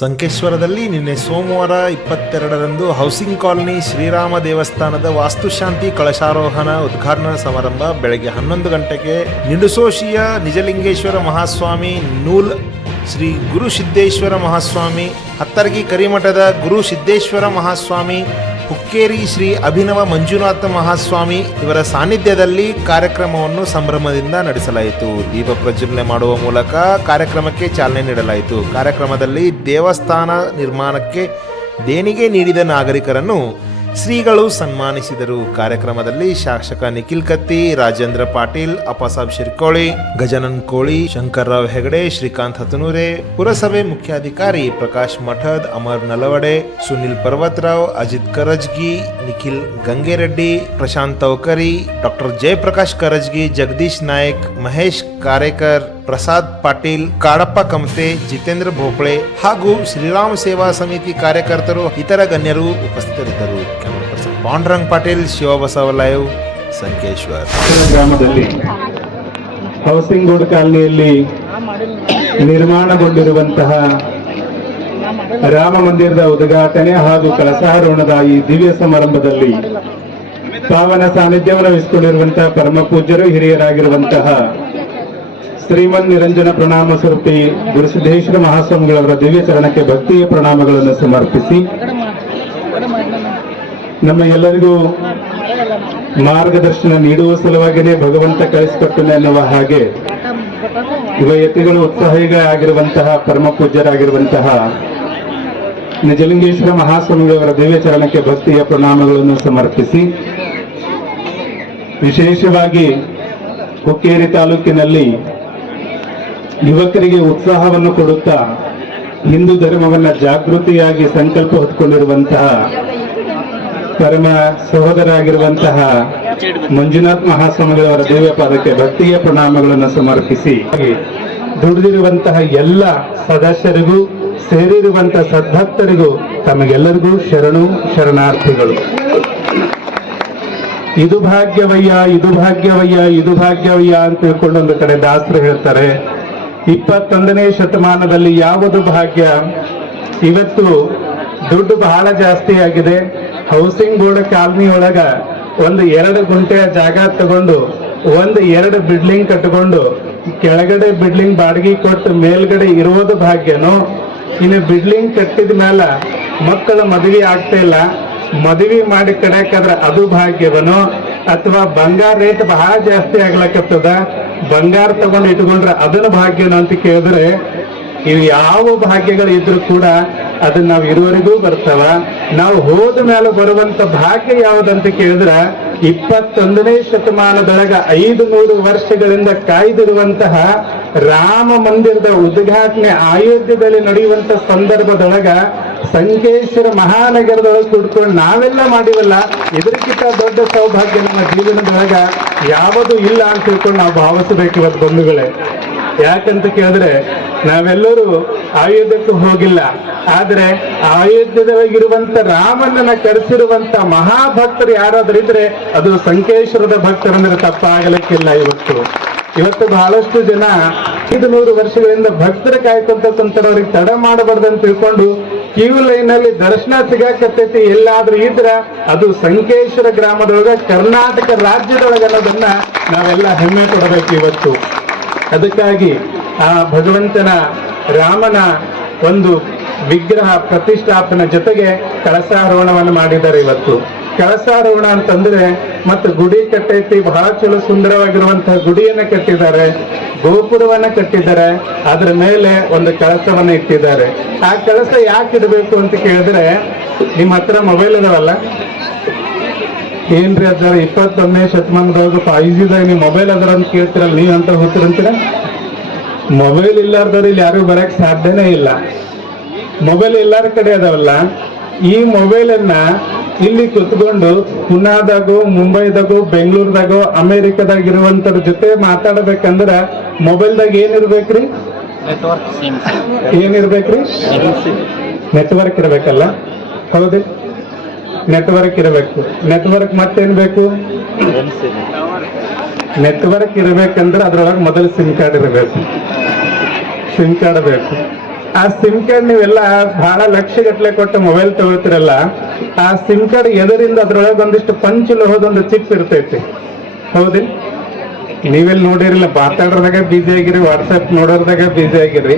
ಸಂಕೇಶ್ವರದಲ್ಲಿ ನಿನ್ನೆ ಸೋಮವಾರ ಇಪ್ಪತ್ತೆರಡರಂದು ಹೌಸಿಂಗ್ ಕಾಲನಿ ಶ್ರೀರಾಮ ದೇವಸ್ಥಾನದ ವಾಸ್ತುಶಾಂತಿ ಕಳಶಾರೋಹಣ ಉದ್ಘಾಟನಾ ಸಮಾರಂಭ ಬೆಳಗ್ಗೆ ಹನ್ನೊಂದು ಗಂಟೆಗೆ ನಿಡುಸೋಶಿಯ ನಿಜಲಿಂಗೇಶ್ವರ ಮಹಾಸ್ವಾಮಿ ನೂಲ್ ಶ್ರೀ ಗುರು ಸಿದ್ದೇಶ್ವರ ಮಹಾಸ್ವಾಮಿ ಹತ್ತರಗಿ ಕರಿಮಠದ ಗುರು ಸಿದ್ದೇಶ್ವರ ಮಹಾಸ್ವಾಮಿ ಹುಕ್ಕೇರಿ ಶ್ರೀ ಅಭಿನವ ಮಂಜುನಾಥ ಮಹಾಸ್ವಾಮಿ ಇವರ ಸಾನ್ನಿಧ್ಯದಲ್ಲಿ ಕಾರ್ಯಕ್ರಮವನ್ನು ಸಂಭ್ರಮದಿಂದ ನಡೆಸಲಾಯಿತು. ದೀಪ ಪ್ರಜ್ವಲನೆ ಮಾಡುವ ಮೂಲಕ ಕಾರ್ಯಕ್ರಮಕ್ಕೆ ಚಾಲನೆ ನೀಡಲಾಯಿತು. ಕಾರ್ಯಕ್ರಮದಲ್ಲಿ ದೇವಸ್ಥಾನ ನಿರ್ಮಾಣಕ್ಕೆ ದೇಣಿಗೆ ನೀಡಿದ ನಾಗರಿಕರನ್ನು ಶ್ರೀಗಳು ಸನ್ಮಾನಿಸಿದರು. ಕಾರ್ಯಕ್ರಮದಲ್ಲಿ ಶಾಸಕ ನಿಖಿಲ್ ಕತ್ತಿ, ರಾಜೇಂದ್ರ ಪಾಟೀಲ್, ಅಪ್ಪಸಾಬ್ ಶಿರ್ಕೋಳಿ, ಗಜಾನನ್ ಕೋಳಿ, ಶಂಕರ್ರಾವ್ ಹೆಗಡೆ, ಶ್ರೀಕಾಂತ್ ಹತನೂರೆ, ಪುರಸಭೆ ಮುಖ್ಯಾಧಿಕಾರಿ ಪ್ರಕಾಶ್ ಮಠದ್, ಅಮರ್ ನಲವಡೆ, ಸುನಿಲ್ ಪರ್ವತ್ರಾವ್, ಅಜಿತ್ ಕರಜ್ಗಿ, ನಿಖಿಲ್ ಗಂಗೆರೆಡ್ಡಿ, ಪ್ರಶಾಂತ್ ತೌಕರಿ, ಡಾಕ್ಟರ್ ಜಯಪ್ರಕಾಶ್ ಕರಜ್ಗಿ, ಜಗದೀಶ್ ನಾಯಕ್, ಮಹೇಶ್ ಕಾರೇಕರ್ ಪ್ರಸಾದ್ ಪಾಟೀಲ್, ಕಾಡಪ್ಪ ಕಮತೆ, ಜಿತೇಂದ್ರ ಭೋಪಳೆ ಹಾಗೂ ಶ್ರೀರಾಮ ಸೇವಾ ಸಮಿತಿ ಕಾರ್ಯಕರ್ತರು, ಇತರ ಗಣ್ಯರು ಉಪಸ್ಥಿತರಿದ್ದರು. ಪಾಂಡುರಂಗ್ ಪಾಟೀಲ್ ಶಿವಬಸವ ಲೈವ್ ಸಂಕೇಶ್ವರ್ ಗ್ರಾಮದಲ್ಲಿ ಹೌಸಿಂಗ್ ಬೋರ್ಡ್ ಕಾಲನಿಯಲ್ಲಿ ನಿರ್ಮಾಣಗೊಂಡಿರುವಂತಹ ರಾಮ ಮಂದಿರದ ಉದ್ಘಾಟನೆ ಹಾಗೂ ಕಳಸಾರೋಹಣದ ಈ ದಿವ್ಯ ಸಮಾರಂಭದಲ್ಲಿ ಪಾವನ ಸಾನ್ನಿಧ್ಯವನ್ನು ವಹಿಸಿಕೊಂಡಿರುವಂತಹ ಪರಮ ಪೂಜ್ಯರು ಹಿರಿಯರಾಗಿರುವಂತಹ ಶ್ರೀಮನ್ ನಿರಂಜನ ಪ್ರಣಾಮ ಸ್ವರೂಪಿ ಗುರುಸಿದ್ದೇಶ್ವರ ಮಹಾಸ್ವಾಮಿಗಳವರ ದಿವ್ಯ ಚರಣಕ್ಕೆ ಭಕ್ತಿಯ ಪ್ರಣಾಮಗಳನ್ನು ಸಮರ್ಪಿಸಿ. ನಮ್ಮ ಎಲ್ಲರಿಗೂ ಮಾರ್ಗದರ್ಶನ ನೀಡುವ ಸಲುವಾಗಿಯೇ ಭಗವಂತ ಕಳಿಸಿಕೊಟ್ಟನೆ ಎನ್ನುವ ಹಾಗೆ ಯುವ ಯತಿಗಳು ಉತ್ಸಾಹಿಗಳಾಗಿರುವಂತಹ ಪರಮ ಪೂಜ್ಯರಾಗಿರುವಂತಹ ನಿಜಲಿಂಗೇಶ್ವರ ಮಹಾಸ್ವಾಮಿಗಳವರ ದಿವ್ಯ ಚರಣಕ್ಕೆ ಭಕ್ತಿಯ ಪ್ರಣಾಮಗಳನ್ನು ಸಮರ್ಪಿಸಿ. ವಿಶೇಷವಾಗಿ ಹುಕ್ಕೇರಿ ತಾಲೂಕಿನಲ್ಲಿ ಯುವಕರಿಗೆ ಉತ್ಸಾಹವನ್ನು ಕೊಡುತ್ತಾ ಹಿಂದೂ ಧರ್ಮವನ್ನ ಜಾಗೃತಿಯಾಗಿ ಸಂಕಲ್ಪ ಹೊತ್ಕೊಂಡಿರುವಂತಹ ಪರಮ ಸಹೋದರಾಗಿರುವಂತಹ ಮಂಜುನಾಥ್ ಮಹಾಸ್ವಾಮಿಗಳವರ ದಿವ್ಯ ಪಾದಕ್ಕೆ ಭಕ್ತಿಯ ಪ್ರಣಾಮಗಳನ್ನು ಸಮರ್ಪಿಸಿ ದುಡಿದಿರುವಂತಹ ಎಲ್ಲ ಸದಸ್ಯರಿಗೂ ಸೇರಿರುವಂತಹ ಸದ್ಭಕ್ತರಿಗೂ ತಮಗೆಲ್ಲರಿಗೂ ಶರಣು ಶರಣಾರ್ಥಿಗಳು. ಇದು ಭಾಗ್ಯವಯ್ಯ ಇದು ಭಾಗ್ಯವಯ್ಯ ಇದು ಭಾಗ್ಯವಯ್ಯ ಅಂತ ತಿಳ್ಕೊಂಡು ಒಂದು ಕಡೆ ದಾಸರು ಹೇಳ್ತಾರೆ. ಇಪ್ಪತ್ತೊಂದನೇ ಶತಮಾನದಲ್ಲಿ ಯಾವುದು ಭಾಗ್ಯ? ಇವತ್ತು ದುಡ್ಡು ಬಹಳ ಜಾಸ್ತಿ ಆಗಿದೆ. ಹೌಸಿಂಗ್ ಬೋರ್ಡ್ ಕಾಲನಿ ಒಳಗ ಒಂದು ಎರಡು ಗುಂಟೆಯ ಜಾಗ ತಗೊಂಡು, ಒಂದು ಎರಡು ಬಿಲ್ಡಿಂಗ್ ಕಟ್ಟಿಕೊಂಡು ಕೆಳಗಡೆ ಬಿಲ್ಡಿಂಗ್ ಬಾಡಿಗೆ ಕೊಟ್ಟು ಮೇಲ್ಗಡೆ ಇರೋದು ಭಾಗ್ಯನೋ? ಇನ್ನು ಬಿಲ್ಡಿಂಗ್ ಕಟ್ಟಿದ ಮೇಲೆ ಮಕ್ಕಳ ಮದುವೆ ಆಗ್ತಾ ಇಲ್ಲ. ಮದುವೆ ಮಾಡಿ ಕಡೆಯಕ್ಕಾದ್ರೆ ಅದು ಭಾಗ್ಯವನೋ? ಅಥವಾ ಬಂಗಾರ ರೇಟ್ ಬಹಳ ಜಾಸ್ತಿ ಆಗ್ಲಕತ್ತದ, ಬಂಗಾರ ತಗೊಂಡು ಇಟ್ಕೊಂಡ್ರೆ ಅದನ್ನ ಭಾಗ್ಯನ ಅಂತ ಕೇಳಿದ್ರೆ, ಇವು ಯಾವ ಭಾಗ್ಯಗಳು ಇದ್ರೂ ಕೂಡ ಅದನ್ನ ನಾವು ಇರುವರೆಗೂ ಬರ್ತಾವ. ನಾವು ಹೋದ ಮೇಲೆ ಬರುವಂತ ಭಾಗ್ಯ ಯಾವುದಂತ ಕೇಳಿದ್ರ, ಇಪ್ಪತ್ತೊಂದನೇ ಶತಮಾನದೊಳಗ ಐದು ನೂರು ವರ್ಷಗಳಿಂದ ಕಾಯ್ದಿರುವಂತಹ ರಾಮ ಮಂದಿರದ ಉದ್ಘಾಟನೆ ಅಯೋಧ್ಯದಲ್ಲಿ ನಡೆಯುವಂತ ಸಂದರ್ಭದೊಳಗ ಸಂಕೇಶ್ವರ ಮಹಾನಗರದೊಳಗೆ ಕುಡ್ಕೊಂಡು ನಾವೆಲ್ಲ ಮಾಡಿವಲ್ಲ ಇದಕ್ಕಿಂತ ದೊಡ್ಡ ಸೌಭಾಗ್ಯ ನಮ್ಮ ಜೀವನದೊಳಗ ಯಾವುದು ಇಲ್ಲ ಅಂತ ತಿಳ್ಕೊಂಡು ನಾವು ಭಾವಿಸಬೇಕು ಇವತ್ತು ಬಂಧುಗಳೇ. ಯಾಕಂತ ಕೇಳಿದ್ರೆ, ನಾವೆಲ್ಲರೂ ಆಯುಧಕ್ಕೂ ಹೋಗಿಲ್ಲ. ಆದ್ರೆ ಆಯುಧದೊಳಗಿರುವಂತ ರಾಮನನ್ನ ಕರೆಸಿರುವಂತ ಮಹಾಭಕ್ತರು ಯಾರಾದ್ರೂ ಇದ್ರೆ ಅದು ಸಂಕೇಶ್ವರದ ಭಕ್ತರಂದ್ರೆ ತಪ್ಪಾಗಲಿಕ್ಕಿಲ್ಲ ಇವತ್ತು. ಇವತ್ತು ಬಹಳಷ್ಟು ಜನ ಐದು ನೂರು ವರ್ಷಗಳಿಂದ ಭಕ್ತರ ಕಾಯ್ಕೊಂತ ಅವ್ರಿಗೆ ತಡ ಮಾಡಬಾರ್ದು ಅಂತ ತಿಳ್ಕೊಂಡು ಕ್ಯೂ ಲೈನ್ ಅಲ್ಲಿ ದರ್ಶನ ಸಿಗಾಕತ್ತೈತಿ. ಎಲ್ಲಾದ್ರೂ ಇದ್ರ ಅದು ಸಂಕೇಶ್ವರ ಗ್ರಾಮದೊಳಗ ಕರ್ನಾಟಕ ರಾಜ್ಯದೊಳಗ ಅನ್ನೋದನ್ನ ನಾವೆಲ್ಲ ಹೆಮ್ಮೆ ಪಡಬೇಕು ಇವತ್ತು. ಅದಕ್ಕಾಗಿ ಆ ಭಗವಂತನ ರಾಮನ ಒಂದು ವಿಗ್ರಹ ಪ್ರತಿಷ್ಠಾಪನೆ ಜೊತೆಗೆ ಕಳಸಾರೋಹಣವನ್ನು ಮಾಡಿದ್ದಾರೆ ಇವತ್ತು. ಕಳಸಾರೋಹಣ ಅಂತಂದ್ರೆ ಮತ್ತೆ ಗುಡಿ ಕಟ್ಟೈತಿ, ಬಹಳ ಚಲೋ ಸುಂದರವಾಗಿರುವಂತಹ ಗುಡಿಯನ್ನ ಕಟ್ಟಿದ್ದಾರೆ, ಗೋಪುರವನ್ನ ಕಟ್ಟಿದ್ದಾರೆ, ಅದರ ಮೇಲೆ ಒಂದು ಕಳಸವನ್ನ ಇಟ್ಟಿದ್ದಾರೆ. ಆ ಕಳಸ ಯಾಕೆ ಇಡಬೇಕು ಅಂತ ಕೇಳಿದ್ರೆ, ನಿಮ್ಮ ಹತ್ರ ಮೊಬೈಲ್ ಇದಾವಲ್ಲ? ಏನ್ರಿ ಅದ್ರ ಇಪ್ಪತ್ತೊಂದನೇ ಶತಮಾನದೊಳಗ ಫೈವ್ ನೀವು ಮೊಬೈಲ್ ಅದರ ಅಂತ ಕೇಳ್ತಿರಲ್ಲ, ನೀವ್ ಅಂತ ಹೋಗ್ತಿರಂತೀರ ಮೊಬೈಲ್ ಇಲ್ಲಾರ್ದವ್ರು ಇಲ್ಲಿ ಯಾರು ಬರಕ್ ಸಾಧ್ಯನೇ ಇಲ್ಲ. ಮೊಬೈಲ್ ಎಲ್ಲಾರ ಕಡೆ ಅದಾವಲ್ಲ, ಈ ಮೊಬೈಲನ್ನ ಇಲ್ಲಿ ಕುತ್ಕೊಂಡು ಪುನಾದಾಗೋ ಮುಂಬೈದಾಗೋ ಬೆಂಗಳೂರದಾಗೋ ಅಮೆರಿಕದಾಗ ಇರುವಂತರ ಜೊತೆ ಮಾತಾಡಬೇಕಂದ್ರ ಮೊಬೈಲ್ದಾಗ ಏನಿರ್ಬೇಕ್ರಿ? ಏನಿರ್ಬೇಕ್ರಿ? ನೆಟ್ವರ್ಕ್ ಇರ್ಬೇಕಲ್ಲ. ಹೌದು. ನೆಟ್ವರ್ಕ್ ಇರಬೇಕು. ನೆಟ್ವರ್ಕ್ ಮತ್ತೇನ್ ಬೇಕು? ನೆಟ್ವರ್ಕ್ ಇರಬೇಕಂದ್ರೆ ಅದ್ರೊಳಗೆ ಮೊದಲು ಸಿಮ್ ಕಾರ್ಡ್ ಇರಬೇಕು. ಸಿಮ್ ಕಾರ್ಡ್ ಬೇಕು. ಆ ಸಿಮ್ ಕಾರ್ಡ್ ನೀವೆಲ್ಲ ಬಹಳ ಲಕ್ಷ ಗಟ್ಟಲೆ ಕೊಟ್ಟು ಮೊಬೈಲ್ ತಗೊಳ್ತಿರಲ್ಲ ಆ ಸಿಮ್ ಕಾರ್ಡ್ ಎದರಿಂದ ಅದ್ರೊಳಗೆ ಒಂದಿಷ್ಟು ಪಂಚಲೋಹದೊಂದು ಚಿಪ್ ಇರ್ತೈತಿ. ಹೌದಿಲ್ಲ ನೀವೆಲ್ಲಿ ನೋಡಿರಲ್ಲ ಮಾತಾಡೋದಾಗ ಬಿಜಿ ಆಗಿರಿ ವಾಟ್ಸಪ್ ನೋಡೋದಾಗ ಬಿಜಿ ಆಗಿರಿ.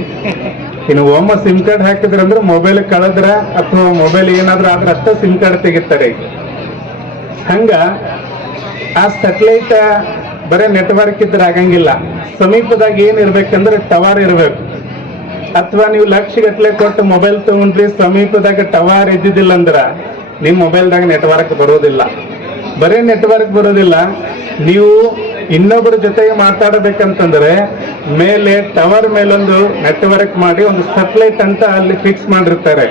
ಇನ್ನು ಒಮ್ಮ ಸಿಮ್ ಕಾರ್ಡ್ ಹಾಕಿದ್ರ ಅಂದ್ರೆ ಮೊಬೈಲ್ ಕಳೆದ್ರ ಅಥವಾ ಮೊಬೈಲ್ ಏನಾದ್ರೂ ಆದ್ರೆ ಅಷ್ಟೇ ಸಿಮ್ ಕಾರ್ಡ್ ತೆಗಿತಾರೆ ಹಂಗ ಆ ಸ್ಯಾಟಲೈಟ್ ಬರೇ ನೆಟ್ವರ್ಕ್ ಇದ್ರೆ ಆಗಂಗಿಲ್ಲ. ಸಮೀಪದಾಗ ಏನ್ ಇರ್ಬೇಕಂದ್ರೆ ಟವರ್ ಇರ್ಬೇಕು. ಅಥವಾ ನೀವು ಲಕ್ಷ ಗಟ್ಲೆ ಕೊಟ್ಟು ಮೊಬೈಲ್ ತಗೊಂಡ್ರಿ, ಸಮೀಪದಾಗ ಟವರ್ ಇದ್ದಿದ್ದಿಲ್ಲ ಅಂದ್ರ ನಿಮ್ ಮೊಬೈಲ್ದಾಗ ನೆಟ್ವರ್ಕ್ ಬರೋದಿಲ್ಲ. ಬರೇ ನೆಟ್ವರ್ಕ್ ಬರೋದಿಲ್ಲ. ನೀವು ಇನ್ನೊಬ್ಬರ ಜೊತೆಗೆ ಮಾತಾಡಬೇಕಂತಂದ್ರೆ ಮೇಲೆ ಟವರ್ ಮೇಲೊಂದು ನೆಟ್ವರ್ಕ್ ಮಾಡಿ ಒಂದು ಸ್ಯಾಟಲೈಟ್ ಅಂತ ಅಲ್ಲಿ ಫಿಕ್ಸ್ ಮಾಡಿರ್ತಾರೆ.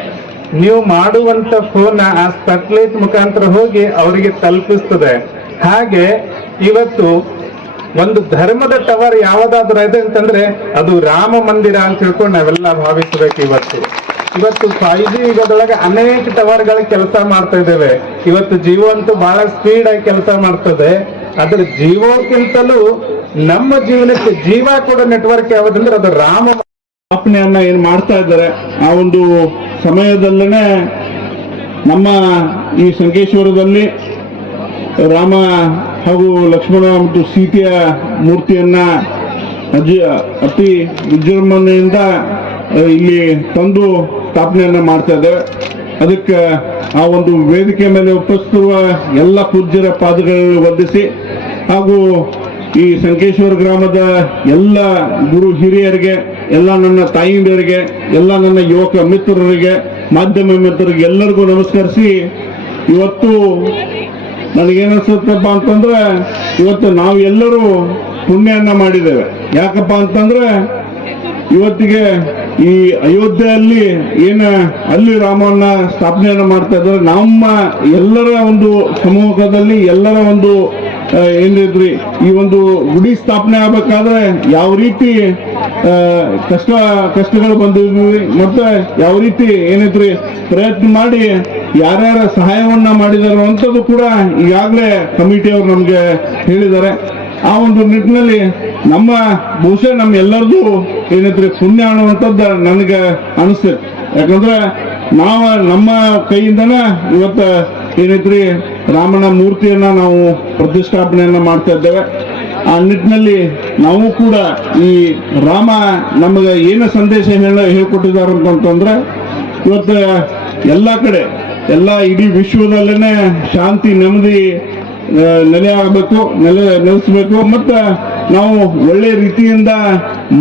ನೀವು ಮಾಡುವಂತ ಫೋನ್ ಆ ಸ್ಯಾಟಲೈಟ್ ಮುಖಾಂತರ ಹೋಗಿ ಅವರಿಗೆ ತಲುಪಿಸ್ತದೆ. ಹಾಗೆ ಇವತ್ತು ಒಂದು ಧರ್ಮದ ಟವರ್ ಯಾವ್ದಾದ್ರು ಇದೆ ಅಂತಂದ್ರೆ ಅದು ರಾಮ ಮಂದಿರ ಅಂತ ಹೇಳ್ಕೊಂಡು ನಾವೆಲ್ಲ ಭಾವಿಸಬೇಕು ಇವತ್ತು. ಇವತ್ತು ಫೈವ್ ಜಿ ಯುಗದೊಳಗೆ ಅನೇಕ ಟವರ್ಗಳ ಕೆಲಸ ಮಾಡ್ತಾ ಇದ್ದೇವೆ ಇವತ್ತು ಜಿಯೋ ಅಂತೂ ಬಹಳ ಸ್ಪೀಡ್ ಆಗಿ ಕೆಲಸ ಮಾಡ್ತದೆ. ಅದ್ರ ಜಿಯೋಕ್ಕಿಂತಲೂ ನಮ್ಮ ಜೀವನಕ್ಕೆ ಜೀವ ಕೂಡ ನೆಟ್ವರ್ಕ್ ಯಾವ್ದಂದ್ರೆ ಅದು ರಾಮ ಸ್ಥಾಪನೆಯನ್ನ ಏನ್ ಮಾಡ್ತಾ ಇದ್ದಾರೆ. ಆ ಒಂದು ಸಮಯದಲ್ಲೇ ನಮ್ಮ ಈ ಸಂಕೇಶ್ವರದಲ್ಲಿ ರಾಮ ಹಾಗೂ ಲಕ್ಷ್ಮಣ ಮತ್ತು ಸೀತೆಯ ಮೂರ್ತಿಯನ್ನ ಅಜಿ ಅತಿ ವಿಜೃಂಭಣೆಯಿಂದ ಇಲ್ಲಿ ತಂದು ಸ್ಥಾಪನೆಯನ್ನ ಮಾಡ್ತಾ ಇದ್ದೇವೆ ಅದಕ್ಕೆ ಆ ಒಂದು ವೇದಿಕೆ ಮೇಲೆ ಉಪಸ್ಥಿರುವ ಎಲ್ಲ ಪೂಜ್ಯರ ಪಾದಗಳನ್ನು ವಂದಿಸಿ ಹಾಗೂ ಈ ಸಂಕೇಶ್ವರ ಗ್ರಾಮದ ಎಲ್ಲ ಗುರು ಹಿರಿಯರಿಗೆ, ಎಲ್ಲ ನನ್ನ ತಾಯಿಂದಿಯರಿಗೆ ಎಲ್ಲ ನನ್ನ ಯುವಕ ಮಿತ್ರರಿಗೆ, ಮಾಧ್ಯಮ ಮಿತ್ರರಿಗೆ ಎಲ್ಲರಿಗೂ ನಮಸ್ಕರಿಸಿ ಇವತ್ತು ನನಗೇನಿಸುತ್ತಪ್ಪ ಅಂತಂದ್ರೆ ಇವತ್ತು ನಾವು ಎಲ್ಲರೂ ಪುಣ್ಯನ್ನ ಮಾಡಿದ್ದೇವೆ. ಯಾಕಪ್ಪ ಅಂತಂದ್ರೆ ಇವತ್ತಿಗೆ ಈ ಅಯೋಧ್ಯೆಯಲ್ಲಿ ಏನ ಅಲ್ಲಿ ರಾಮನ ಸ್ಥಾಪನೆಯನ್ನು ಮಾಡ್ತಾ ಇದ್ದಾರೆ. ನಮ್ಮ ಎಲ್ಲರ ಒಂದು ಸಮ್ಮುಖದಲ್ಲಿ ಎಲ್ಲರ ಒಂದು ಏನಿದ್ರಿ, ಈ ಒಂದು ಗುಡಿ ಸ್ಥಾಪನೆ ಆಗ್ಬೇಕಾದ್ರೆ ಯಾವ ರೀತಿ ಕಷ್ಟ, ಕಷ್ಟಗಳು ಬಂದಿದ್ವಿ, ಮತ್ತೆ ಯಾವ ರೀತಿ ಏನಿದ್ರಿ ಪ್ರಯತ್ನ ಮಾಡಿ ಯಾರ್ಯಾರ ಸಹಾಯವನ್ನ ಮಾಡಿದಾರೋ ಅಂತದ್ದು ಕೂಡ ಈಗಾಗಲೇ ಕಮಿಟಿಯವರು ನಮಗೆ ಹೇಳಿದ್ದಾರೆ. ಆ ಒಂದು ನಿಟ್ಟಿನಲ್ಲಿ ನಮ್ಮ, ಬಹುಶಃ ನಮ್ಮ ಎಲ್ಲರದು ಏನಿದ್ರೆ ಪುಣ್ಯ ಅನ್ನುವಂಥದ್ದು ನನಗೆ ಅನಿಸ್ತದೆ. ಯಾಕಂದ್ರೆ ನಾವು ನಮ್ಮ ಕೈಯಿಂದನ ಇವತ್ತು ಏನೈತ್ರಿ, ರಾಮನ ಮೂರ್ತಿಯನ್ನ ನಾವು ಪ್ರತಿಷ್ಠಾಪನೆಯನ್ನ ಮಾಡ್ತಾ ಇದ್ದೇವೆ. ಆ ನಿಟ್ಟಿನಲ್ಲಿ ನಾವು ಕೂಡ ಈ ರಾಮ ನಮಗೆ ಏನು ಸಂದೇಶ ಹೇಳ, ಹೇಳ್ಕೊಟ್ಟಿದ್ದಾರೆ ಅಂತಂತಂದ್ರೆ, ಇವತ್ತು ಎಲ್ಲ ಕಡೆ ಎಲ್ಲ ಇಡೀ ವಿಶ್ವದಲ್ಲೇ ಶಾಂತಿ, ನೆಮ್ಮದಿ ನೆಲೆ ಆಗಬೇಕು ನೆಲೆ ನೆಲೆಸಬೇಕು. ಮತ್ತು ನಾವು ಒಳ್ಳೆ ರೀತಿಯಿಂದ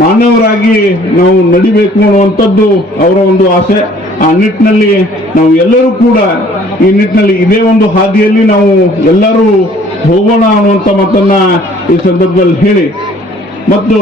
ಮಾನವರಾಗಿ ನಾವು ನಡಿಬೇಕು ಅನ್ನುವಂಥದ್ದು ಅವರ ಒಂದು ಆಸೆ. ಆ ನಿಟ್ಟಿನಲ್ಲಿ ನಾವು ಎಲ್ಲರೂ ಕೂಡ ಈ ನಿಟ್ಟಿನಲ್ಲಿ ಇದೇ ಒಂದು ಹಾದಿಯಲ್ಲಿ ನಾವು ಎಲ್ಲರೂ ಹೋಗೋಣ ಅನ್ನುವಂಥ ಮಾತನ್ನ ಈ ಸಂದರ್ಭದಲ್ಲಿ ಹೇಳಿ. ಮತ್ತು